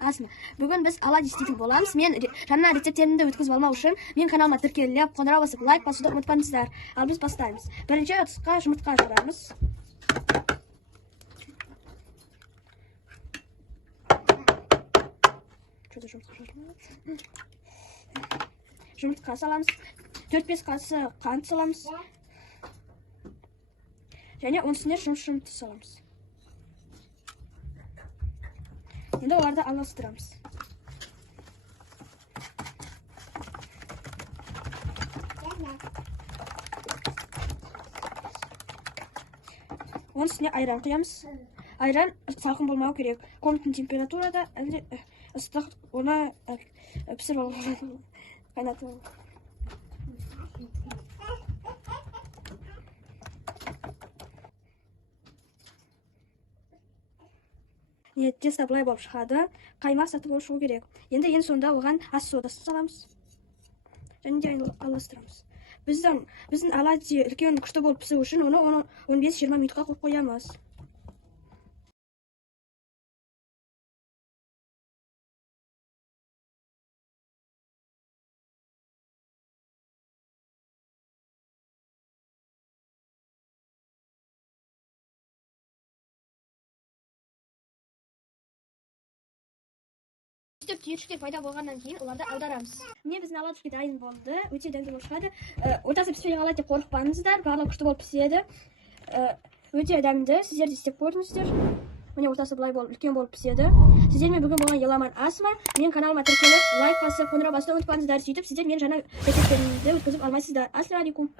Asma. Бүгін біз оладьи істейтін боламыз. Мен жаңа рецептерімді өткізіп алмау үшін мен каналыма тіркеліп, қоңырау басып, лайк басуды ұмытпаңыздар. Ал біз бастаймыз. Бірінші ыдысқа жұмыртқа шығарамыз. Жұмыртқа саламыз. 4-5 қасы қант саламыз. Және оның үстіне шым-шымды саламыз. Енді оларды араластырамыз. Оның үстіне айран құямыз. Айран салқын болмау керек. Комнатный температурада ыстық, оны пісіріп қайнатып. Тесто былай болып шығады. Қаймақ сатып алып шығу керек. Енді ең соңында оған ас содасын саламыз. Және де араластырамыз. Біздің оладьи үлкен күшті болып пісу үшін оны 15-20 минутқа қоямыз. Түйіршіктер пайда болғаннан кейін оларды аударамыз. Міне біздің оладьи дайын болды. Өте дәмді болып шығады. Ортасы піспей қалады деп қорықпаңыздар. Барлығы күшті болып піседі. Өте дәмді. Сіздер де істеп көріңіздер. Міне ортасы былай үлкен болып піседі. Сіздермен бүгін болған Еламан Асма. Мен каналыма тіркеліп, лайк басып, қоңырау басуды ұмытпаңыздар. Сөйтіп сіздер мен жаңа рецептерімді өткізіп алмайсыздар. Ассалаумағалейкум.